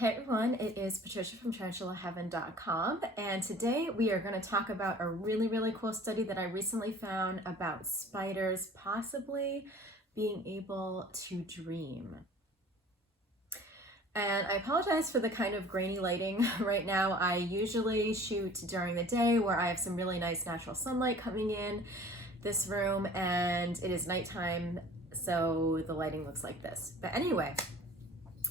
Hey everyone, it is Patricia from TarantulaHeaven.com, and today we are going to talk about a really cool study that I recently found about spiders possibly being able to dream. And I apologize for the kind of grainy lighting right now. I usually shoot during the day where I have some really nice natural sunlight coming in this room, and it is nighttime, so the lighting looks like this. But anyway,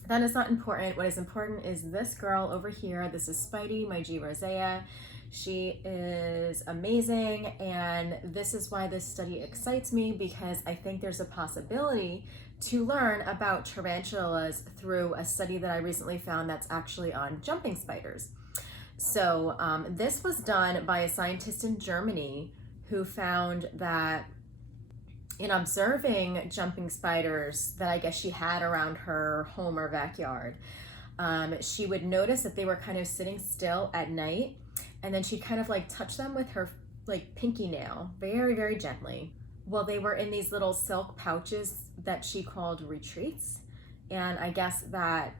that is not important. What is important is this girl over here. This is Spidey, my G rosea. She is amazing, and this is why this study excites me, because I think there's a possibility to learn about tarantulas through a study that I recently found that's actually on jumping spiders. So this was done by a scientist in Germany who found that in observing jumping spiders that I guess she had around her home or backyard, she would notice that they were kind of sitting still at night, and then she'd kind of like touch them with her like pinky nail very gently. Well, they were in these little silk pouches that she called retreats, and I guess that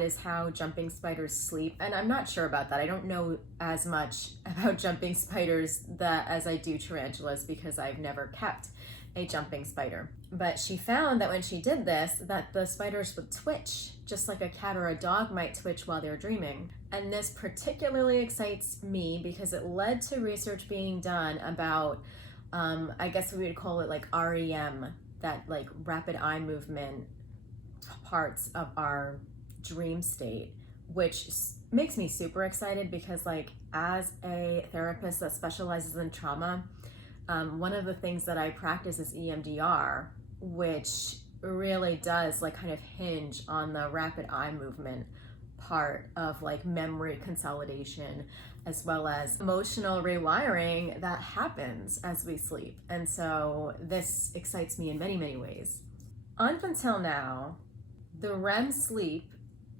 is how jumping spiders sleep. And I'm not sure about that. I don't know as much about jumping spiders as I do tarantulas, because I've never kept a jumping spider. But she found that when she did this, that the spiders would twitch just like a cat or a dog might twitch while they're dreaming. And this particularly excites me because it led to research being done about I guess we would call it like REM, that like rapid eye movement parts of our dream state, which makes me super excited because, like, as a therapist that specializes in trauma, one of the things that I practice is EMDR, which really does like kind of hinge on the rapid eye movement part of like memory consolidation, as well as emotional rewiring that happens as we sleep. And so this excites me in many ways. Up until now, the REM sleep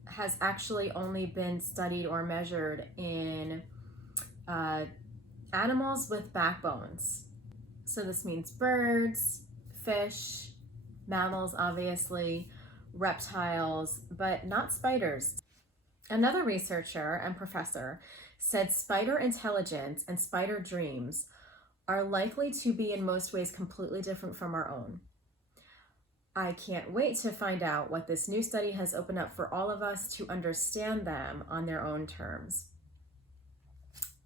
has actually only been studied or measured in animals with backbones. So this means birds, fish, mammals, obviously, reptiles, but not spiders. Another researcher and professor said spider intelligence and spider dreams are likely to be in most ways completely different from our own. I can't wait to find out what this new study has opened up for all of us to understand them on their own terms.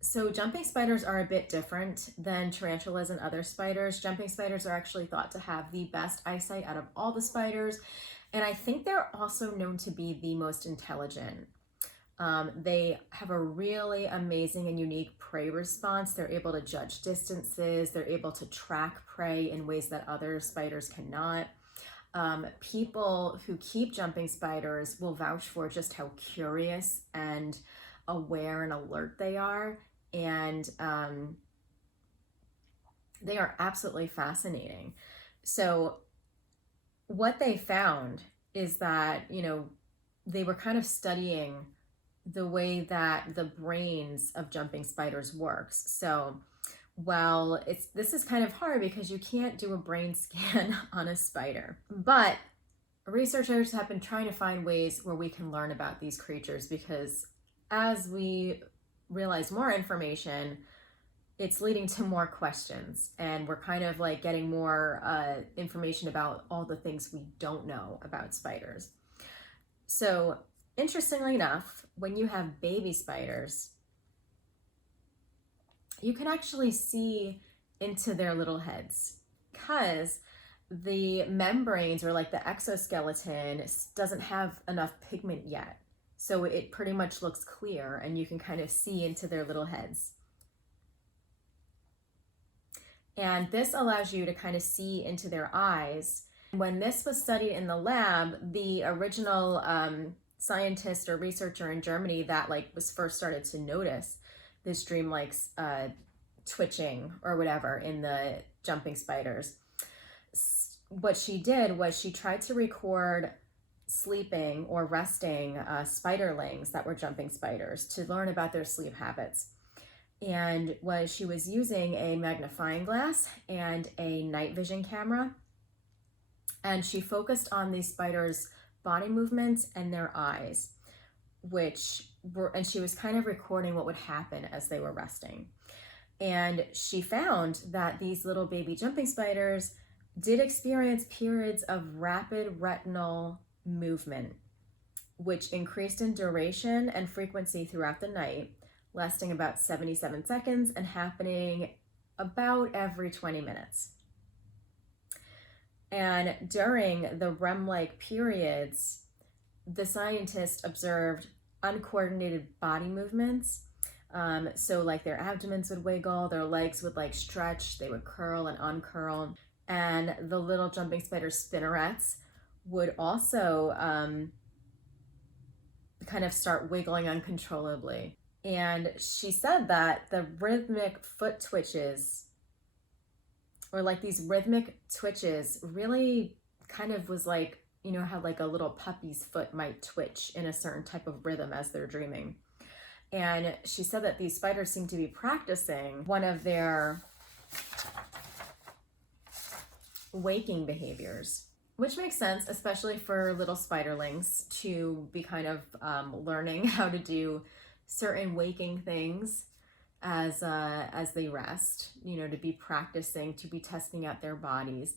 So jumping spiders are a bit different than tarantulas and other spiders. Jumping spiders are actually thought to have the best eyesight out of all the spiders, and I think they're also known to be the most intelligent. They have a really amazing and unique prey response. They're able to judge distances. They're able to track prey in ways that other spiders cannot. People who keep jumping spiders will vouch for just how curious and aware and alert they are. And they are absolutely fascinating. So what they found is that, they were kind of studying the way that the brains of jumping spiders works. So while this is kind of hard because you can't do a brain scan on a spider, but researchers have been trying to find ways where we can learn about these creatures, because as we realize more information, it's leading to more questions, and we're kind of like getting more information about all the things we don't know about spiders. So interestingly enough, when you have baby spiders, you can actually see into their little heads, because the membranes, or like the exoskeleton, doesn't have enough pigment yet. So it pretty much looks clear, and you can kind of see into their little heads. And this allows you to kind of see into their eyes. When this was studied in the lab, the original scientist or researcher in Germany that like was first started to notice this dreamlike twitching or whatever in the jumping spiders, what she did was she tried to record sleeping or resting spiderlings that were jumping spiders to learn about their sleep habits. And she was using a magnifying glass and a night vision camera, and she focused on these spiders' body movements and their eyes. and she was kind of recording what would happen as they were resting. And she found that these little baby jumping spiders did experience periods of rapid retinal movement, which increased in duration and frequency throughout the night, lasting about 77 seconds and happening about every 20 minutes. And during the REM-like periods, the scientists observed uncoordinated body movements. So like their abdomens would wiggle, their legs would like stretch, they would curl and uncurl. And the little jumping spider spinnerets would also kind of start wiggling uncontrollably. And she said that the rhythmic foot twitches, or like these rhythmic twitches, really kind of was like, you know how like a little puppy's foot might twitch in a certain type of rhythm as they're dreaming. And she said that these spiders seem to be practicing one of their waking behaviors, which makes sense, especially for little spiderlings to be kind of learning how to do certain waking things as they rest, you know, to be practicing, to be testing out their bodies.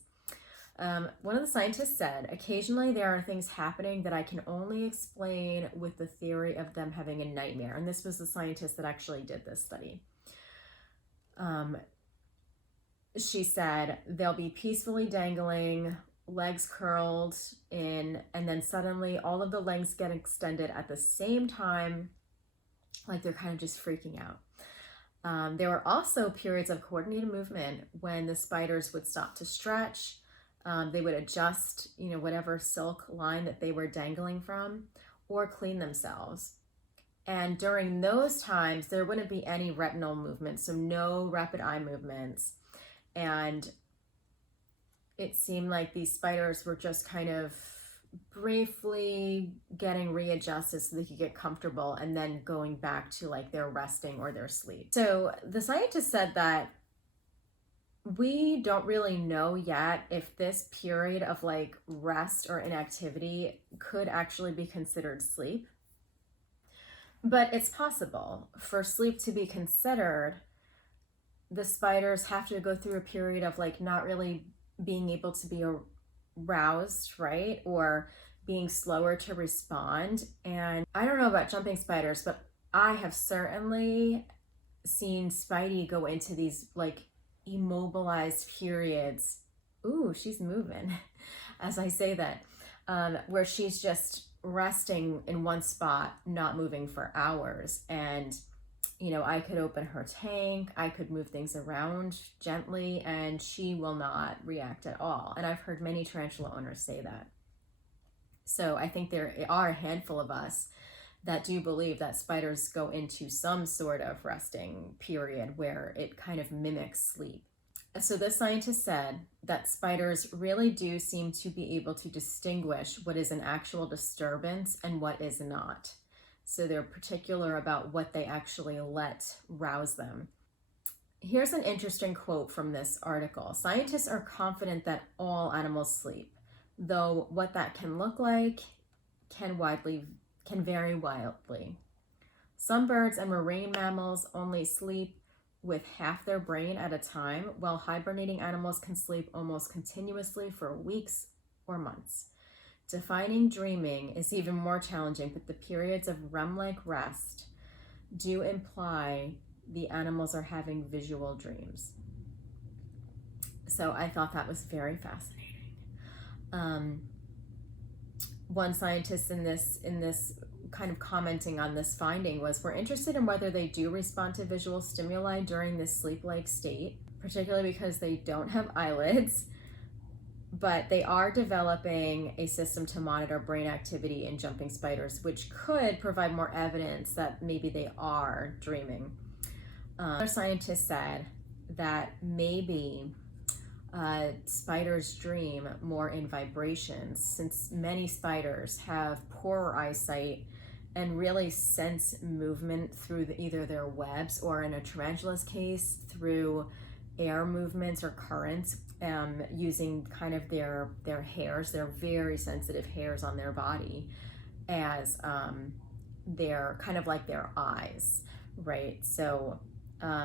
One of the scientists said, occasionally there are things happening that I can only explain with the theory of them having a nightmare. And this was the scientist that actually did this study. She said, they'll be peacefully dangling, legs curled in, and then suddenly all of the legs get extended at the same time, like they're kind of just freaking out. There were also periods of coordinated movement when the spiders would stop to stretch. They would adjust, you know, whatever silk line that they were dangling from, or clean themselves. And during those times, there wouldn't be any retinal movements, so no rapid eye movements. And it seemed like these spiders were just kind of briefly getting readjusted so they could get comfortable and then going back to like their resting or their sleep. So the scientist said that we don't really know yet if this period of like rest or inactivity could actually be considered sleep. But it's possible. For sleep to be considered, the spiders have to go through a period of like not really being able to be aroused, right? Or being slower to respond. And I don't know about jumping spiders, but I have certainly seen Spidey go into these like immobilized periods. Ooh, she's moving as I say that, where she's just resting in one spot, not moving for hours. And, you know, I could open her tank, I could move things around gently, and she will not react at all. And I've heard many tarantula owners say that. So I think there are a handful of us that do believe that spiders go into some sort of resting period where it kind of mimics sleep. So this scientist said that spiders really do seem to be able to distinguish what is an actual disturbance and what is not. So they're particular about what they actually let rouse them. Here's an interesting quote from this article. Scientists are confident that all animals sleep, though what that can look like can vary wildly. Some birds and marine mammals only sleep with half their brain at a time, while hibernating animals can sleep almost continuously for weeks or months. Defining dreaming is even more challenging, but the periods of REM-like rest do imply the animals are having visual dreams. So I thought that was very fascinating. One scientist in this kind of commenting on this finding was, we're interested in whether they do respond to visual stimuli during this sleep-like state, particularly because they don't have eyelids, but they are developing a system to monitor brain activity in jumping spiders, which could provide more evidence that maybe they are dreaming. Another scientist said that maybe spiders dream more in vibrations, since many spiders have poorer eyesight and really sense movement through either their webs or, in a tarantula's case, through air movements or currents, using kind of their hairs, their very sensitive hairs on their body as their kind of like their eyes, right? So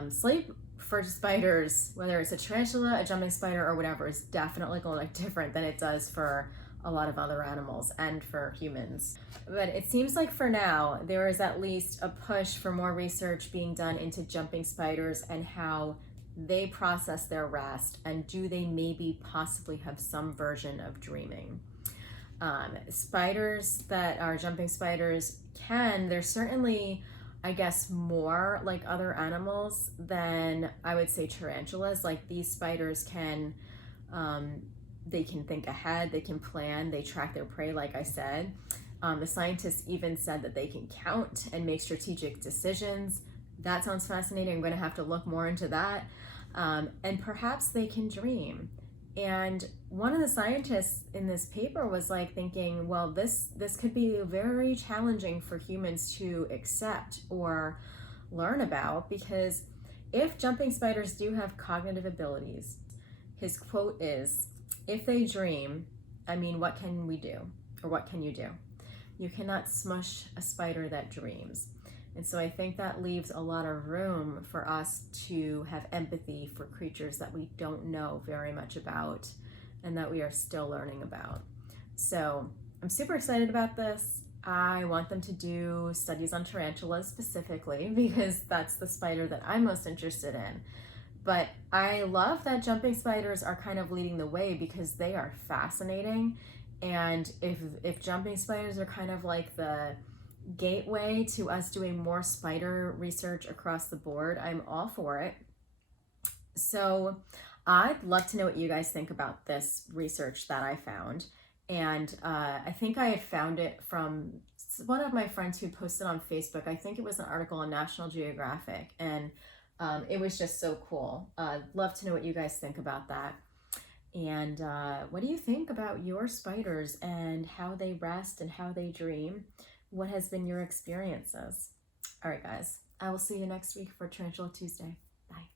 sleep for spiders, whether it's a tarantula, a jumping spider, or whatever, is definitely going to look different than it does for a lot of other animals and for humans. But it seems like for now, there is at least a push for more research being done into jumping spiders and how they process their rest, and do they maybe possibly have some version of dreaming. Spiders that are jumping spiders they're certainly, I guess, more like other animals than I would say tarantulas. Like these spiders they can think ahead, they can plan, they track their prey, like I said. The scientists even said that they can count and make strategic decisions. That sounds fascinating. I'm going to have to look more into that. And perhaps they can dream. And one of the scientists in this paper was like thinking, well, this could be very challenging for humans to accept or learn about, because if jumping spiders do have cognitive abilities, his quote is, if they dream, I mean, what can we do? Or what can you do? You cannot smush a spider that dreams. And so I think that leaves a lot of room for us to have empathy for creatures that we don't know very much about and that we are still learning about. So I'm super excited about this. I want them to do studies on tarantulas specifically because that's the spider that I'm most interested in. But I love that jumping spiders are kind of leading the way because they are fascinating. And if jumping spiders are kind of like the gateway to us doing more spider research across the board, I'm all for it. So I'd love to know what you guys think about this research that I found. And I think I had found it from one of my friends who posted on Facebook. I think it was an article on National Geographic, and it was just so cool. Love to know what you guys think about that. And what do you think about your spiders and how they rest and how they dream? What has been your experiences? All right, guys, I will see you next week for Tarantula Tuesday. Bye.